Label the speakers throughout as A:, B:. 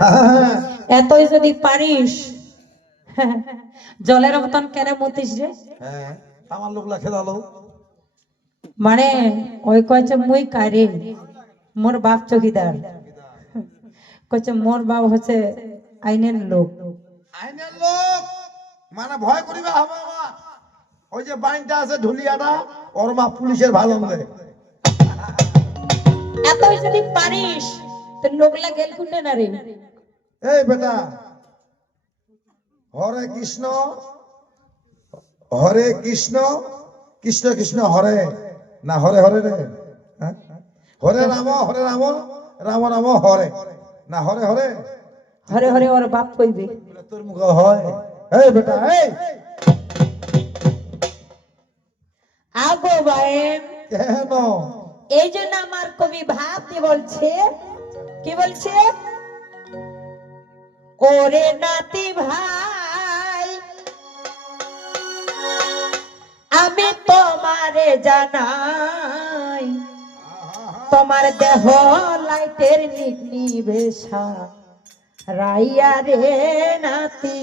A: এতই যদি পারিস জলের মতন কেনে মতিস রে
B: হ্যাঁ, আমার লোক লাখে দালো
A: মানে ওই কয়েছে মুই কারি মোর বাপ চকিদার কয়েছে মোর বাপ হচ্ছে আইনের লোক
B: আইনের লোক মানে ভয় করিবা হবে ওই যে বাইনটা আছে ঢুলিয়াটা ওর মা পুলিশের ভালো দেয় হরে কৃষ্ণ হরে কৃষ্ণ কৃষ্ণ কৃষ্ণ হরে না হরে হরে রে হ্যাঁ? হরে রাম হরে রাম রাম রাম হরে না হরে হরে
A: হরে হরে ওর বাপ কইবে
B: তোর মুখ হয় এই বেটা এই
A: আগো বায়েন কেন এই জন্য আমার কবি ভাবতে বলছে কি বলছে ওরে নাতি ভাই আমি তোমারে জানাই তোমার দেহ লাইটের নিবেশা রাইয়া রে নাতি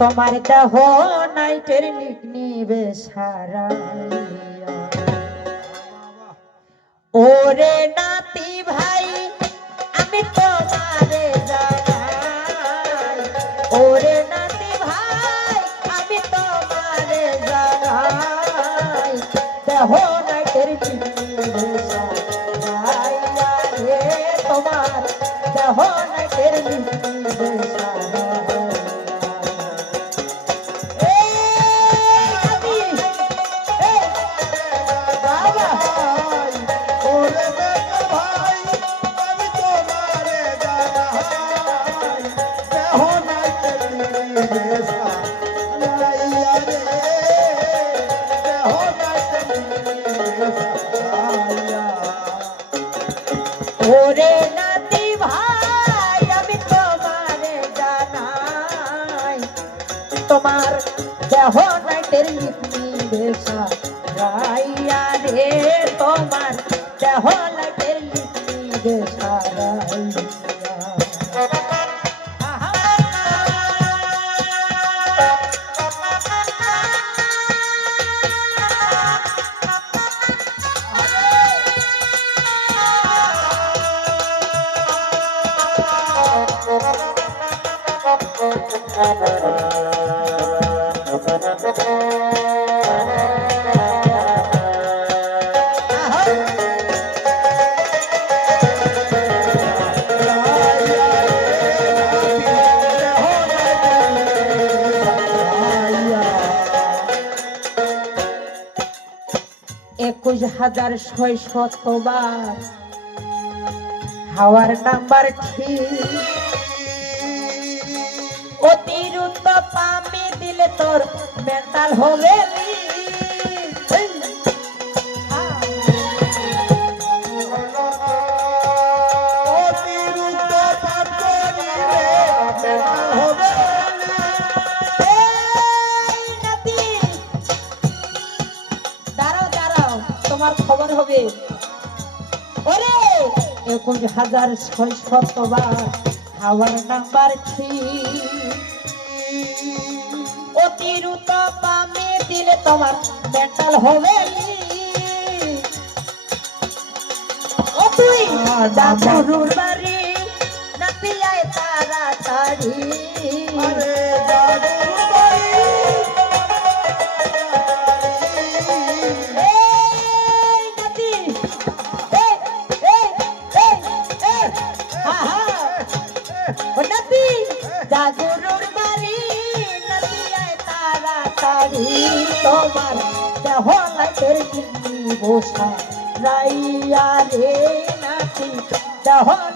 A: তোমার দেহ নাইটের নিবেশা রাইয়া ওরে না দেহ নাইটের লিপি ভেসা গাইয়া রে তোমার দেহ হাজার ছয় শতবার হাওয়ার নাম্বার ঠিক অতিরিক্ত পামে দিলে তোর মেন্টাল হবে আমার খবর হবে ওরে একুশ হাজার ছয় শতবার খাওয়ার নাম্বার থ্রি অতিরুত পামে দিলে তোমার মেটাল হবে ও তুই দাদুর বাড়ি না পিলায় তাড়াতাড়ি হল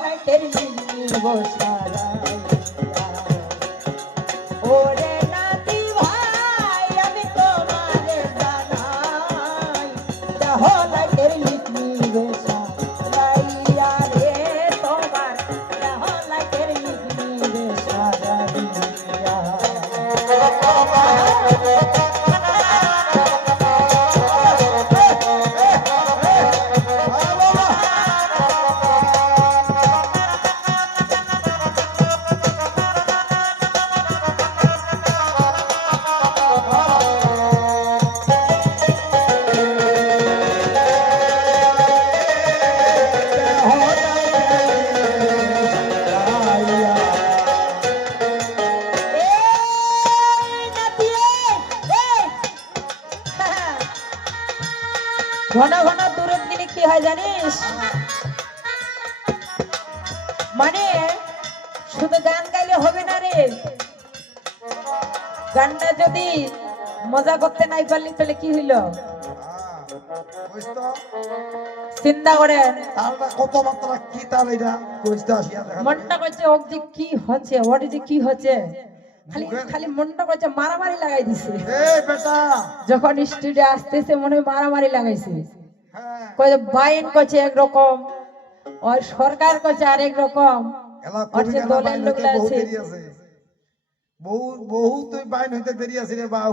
A: মানে শুধু গান গাইলে হবে না রে গানটা যদি মজা করতে নাই পারলি তাহলে কি হইল হ্যাঁ,
B: চিন্তা করে কত মাত্রা কি
A: মনটা ওক যে কি হচ্ছে ওর যে কি হচ্ছে খালি খালি মনটা করছে মারামারি লাগাই দিছে যখন স্টুডিও আসতেছে মনে মারামারি লাগাইছে হ্যাঁ। বাইন কইছে একরকম আর সরকার কছে আরেক রকম
B: বহু বহু তুই হইতে দেরি রে বাউ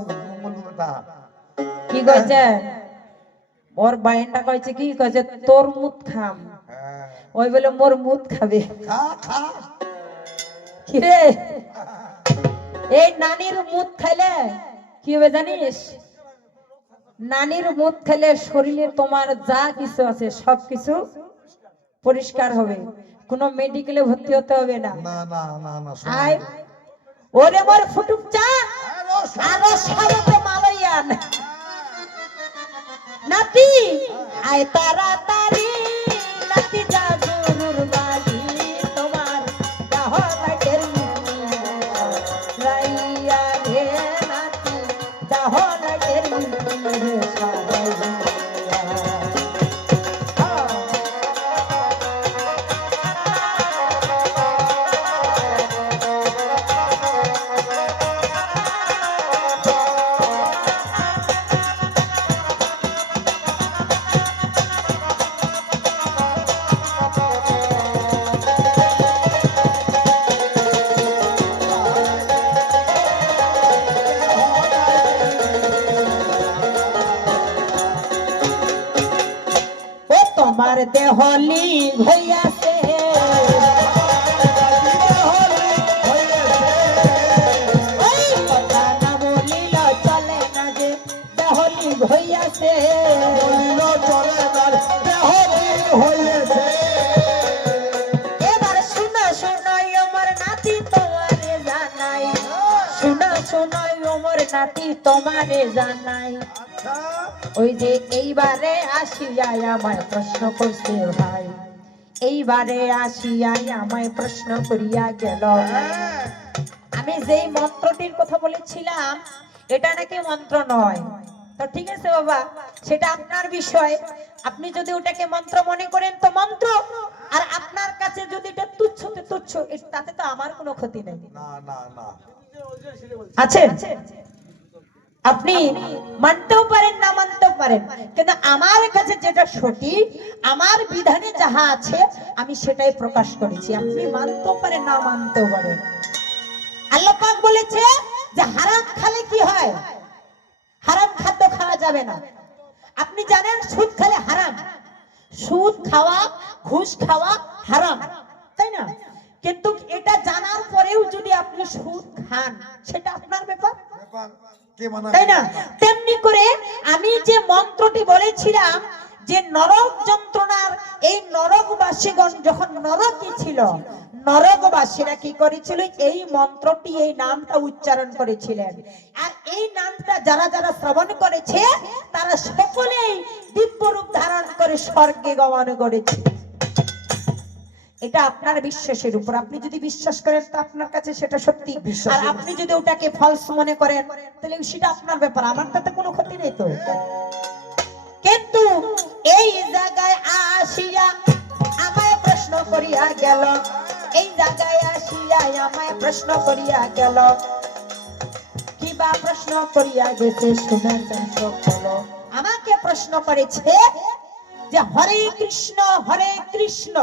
A: কি কইছে ওর বাইনটা কইছে কি কইছে তোর মুত খাম হ্যাঁ। ওই বলে মোর মুত খাবে কি রে এই নানির মুত খাইলে কি হবে জানিস নানির মুত খেলে শরীরে তোমার যা কিছু আছে সব কিছু পরিষ্কার হবে কোনো মেডিকেলে ভর্তি হতে হবে না
B: না
A: ওরে মোর ফুটুক নাতি আয় করতে হলি হইয়াছে সাথী তোমারে জানাই আচ্ছা। ওই যে এইবারে আসিয়াই আমায় প্রশ্ন করছে ভাই এইবারে আসিয়াই আমায় প্রশ্ন করিয়া গেল হ্যাঁ। আমি যেই মন্ত্রটির কথা বলেছিলাম এটা নাকি মন্ত্র নয় তো ঠিক আছে বাবা সেটা আপনার বিষয় আপনি যদি ওটাকে মন্ত্র মনে করেন তো মন্ত্র আর আপনার কাছে যদি এটা তুচ্ছ তুচ্ছ তাতে তো আমার কোনো ক্ষতি নেই
B: না না না
A: আছে আপনি মানতেও পারেন না মানতেও পারেন কিন্তু আমার কাছে যেটা সঠিক আমার বিধানে যাহা আছে আমি সেটাই প্রকাশ করেছি আপনি মানতেও পারেন না মানতেও পারেন আল্লাপাক বলেছে যে হারাম খালে কি হয় হারাম খাদ্য খাওয়া যাবে না আপনি জানেন সুদ খালে হারাম সুদ খাওয়া ঘুষ খাওয়া হারাম তাই না কিন্তু এটা জানার পরেও যদি আপনি সুদ খান সেটা আপনার ব্যাপার তাই না তেমনি করে আমি যে মন্ত্রটি বলেছিলাম যে নরক যন্ত্রণার এই নরকবাসীগণ যখন নরকই ছিল নরকবাসীরা কি করেছিল এই মন্ত্রটি এই নামটা উচ্চারণ করেছিলেন আর এই নামটা যারা যারা শ্রবণ করেছে তারা সকলেই দিব্যরূপ ধারণ করে স্বর্গে গমন করেছে এটা আপনার বিশ্বাসের উপর আপনি যদি বিশ্বাস করেন তো আপনার কাছে সেটা সত্যি আর আপনি যদি ওটাকে ফলস মনে করেন তাহলে সেটা আপনার ব্যাপার আমার তাতে কোনো ক্ষতি নেই তো কিন্তু এই জায়গায় আসিয়া আমায় প্রশ্ন করিয়া গেল এই জায়গায় আসিয়া আমায় প্রশ্ন করিয়া গেল কিবা প্রশ্ন করিয়া গেছে শুনেছেন সকল আমাকে প্রশ্ন করেছে যে হরে কৃষ্ণ হরে কৃষ্ণ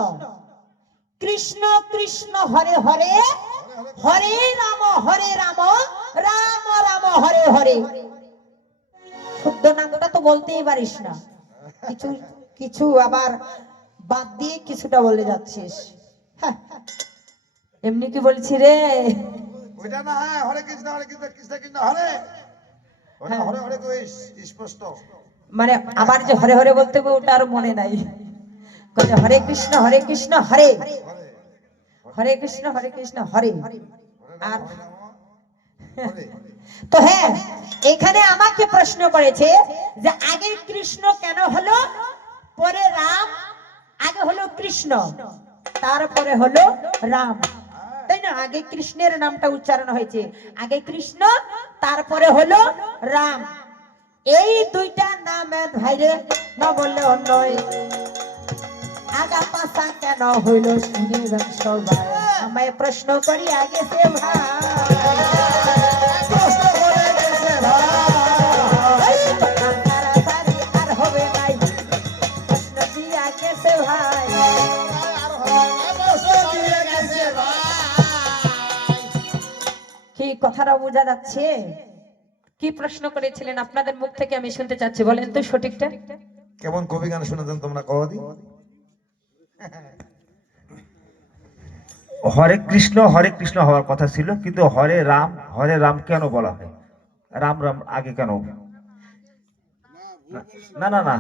A: কৃষ্ণ কৃষ্ণ হরে হরে হরে রাম হরে রাম রাম রাম হরে হরে শুদ্ধ নামটা তো বলতেই পারিস না কিছু কিছু আবার বাদ দিয়ে কিছুটা বলে যাচ্ছিস হ্যাঁ। এমনি কি বলছি রে
B: হ্যাঁ, কৃষ্ণ হরে কৃষ্ণ হ্যাঁ। হরে হরে হরে
A: মানে আবার যে হরে হরে বলতে হবে ওটা আর মনে নাই বলে হরে কৃষ্ণ হরে কৃষ্ণ হরে হরে কৃষ্ণ হরে কৃষ্ণ হরে আর তো হ্যাঁ এখানে আমাকে প্রশ্ন করেছে যে আগে কৃষ্ণ কেন হলো পরে রাম আগে হলো কৃষ্ণ তারপরে হলো রাম তাই না আগে কৃষ্ণের নামটা উচ্চারণ হয়েছে আগে কৃষ্ণ তারপরে হলো রাম এই দুইটা নাম ভাইরে না বললে অন্য কি পাশা কেন হইল শুনিবেন সবাই আমায় প্রশ্ন কথাটা বোঝা যাচ্ছে কি প্রশ্ন করেছিলেন আপনাদের মুখ থেকে আমি শুনতে চাচ্ছি বলেন তো সঠিকটা
B: কেমন কবি গান শুনেছেন তোমরা কবাদি হরে কৃষ্ণ হরে কৃষ্ণ হওয়ার কথা ছিল কিন্তু হরে রাম হরে রাম কেন বলা হয় রাম রাম আগে কেন না না না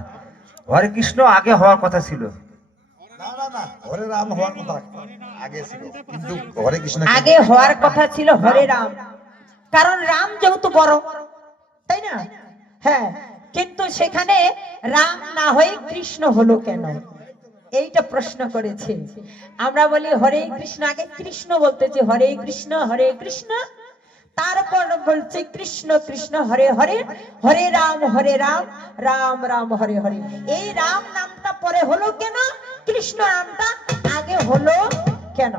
B: হরে কৃষ্ণ আগে হওয়ার কথা ছিল
A: আগে হওয়ার কথা ছিল হরে রাম কারণ রাম যেহেতু বড় তাই না হ্যাঁ কিন্তু সেখানে রাম না হয়ে কৃষ্ণ হলো কেন এইটা প্রশ্ন করেছে আমরা বলি হরে কৃষ্ণ আগে কৃষ্ণ বলতেছি হরে কৃষ্ণ হরে কৃষ্ণ তারপর বলছে কৃষ্ণ কৃষ্ণ হরে হরে হরে রাম হরে রাম রাম রাম হরে হরে এই রাম নামটা পরে হলো কেন কৃষ্ণ নামটা আগে হলো কেন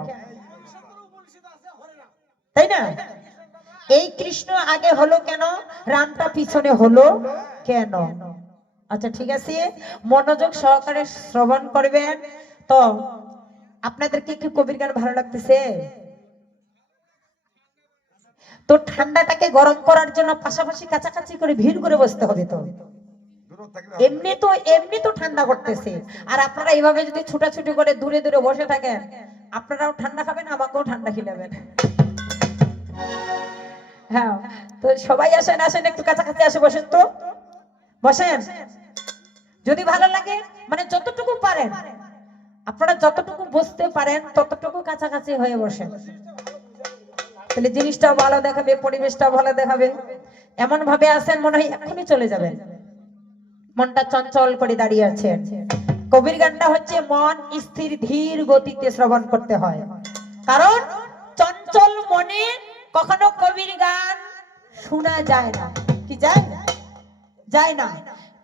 A: তাই না এই কৃষ্ণ আগে হলো কেন রামটা পিছনে হলো কেন আচ্ছা ঠিক আছে মনোযোগ সহকারে শ্রবণ করবেন তো আপনাদের কি কবির গান ভালো লাগতেছে তো ঠান্ডাটাকে গরম করার জন্য পাশাপাশি কাছাকাছি করে ভিড় করে বসতে হবে তো এমনি তো এমনি তো ঠান্ডা করতেছে আর আপনারা এইভাবে যদি ছুটাছুটি করে দূরে দূরে বসে থাকেন আপনারাও ঠান্ডা খাবেন আমাকেও ঠান্ডা খিলাবেন হ্যাঁ তো সবাই আসেন আসেন একটু কাছাকাছি আসে বসেন তো বসেন যদি ভালো লাগে মানে যতটুকু পারেন আপনারা যতটুকু বুঝতে পারেন ততটুকু কাছাকাছি হয়ে বসেন তাহলে জিনিসটা ভালো দেখাবে পরিবেশটা ভালো দেখাবে এমন ভাবে আসেন মনে হয় এখনই চলে যাবেন মনটা চঞ্চল করে দাঁড়িয়ে আছে কবির গানটা হচ্ছে মন স্থির ধীর গতিতে শ্রবণ করতে হয় কারণ চঞ্চল মনে কখনো কবির গান শোনা যায় না কি যায় যায় না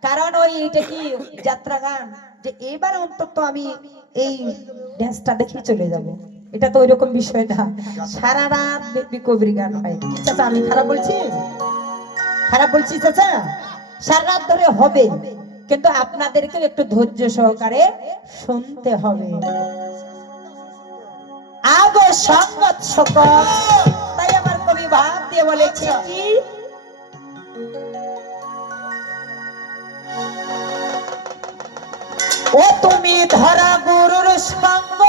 A: কারণ ওই এটা কি যাত্রা গান যে এবার অন্তত আমি এই ড্যান্সটা দেখে চলে যাব এটা তো ওইরকম বিষয় না সারা রাত দেখবি কবির গান হয় চাচা আমি খারাপ বলছি খারাপ বলছি চাচা সারা রাত ধরে হবে কিন্তু আপনাদেরকে একটু ধৈর্য সহকারে শুনতে হবে আগো সংগত সকল তাই আমার কবি ভাব দিয়ে বলেছে কি ও তুমি ধরা গুরুর সঙ্গ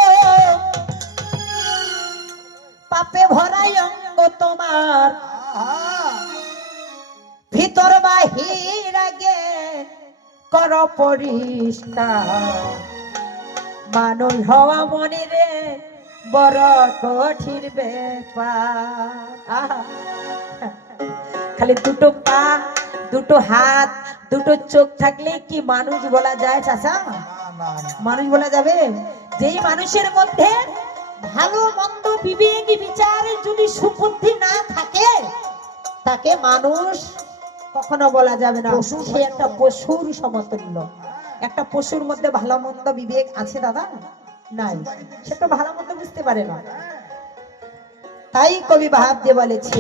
A: পাপে ভরাই অঙ্গ তোমার ভিতর বাহির আগে কর পরিষ্কার মানুষ হওয়া মনে রে বড় কঠিন বেপা খালি দুটো পা দুটো হাত দুটো চোখ থাকলে কি মানুষ বলা যায় চাষা মানুষ বলা যাবে যেই মানুষের মধ্যে ভালো মন্দ বিবেক বিচারে যদি সুবুদ্ধি না থাকে তাকে মানুষ কখনো বলা যাবে না পশু সে একটা পশুর সমতুল্য হ্যাঁ। একটা পশুর মধ্যে ভালো মন্দ বিবেক আছে দাদা নাই সে তো ভালো মন্দ বুঝতে পারে না হ্যাঁ। তাই কবি ভাব দিয়ে বলেছে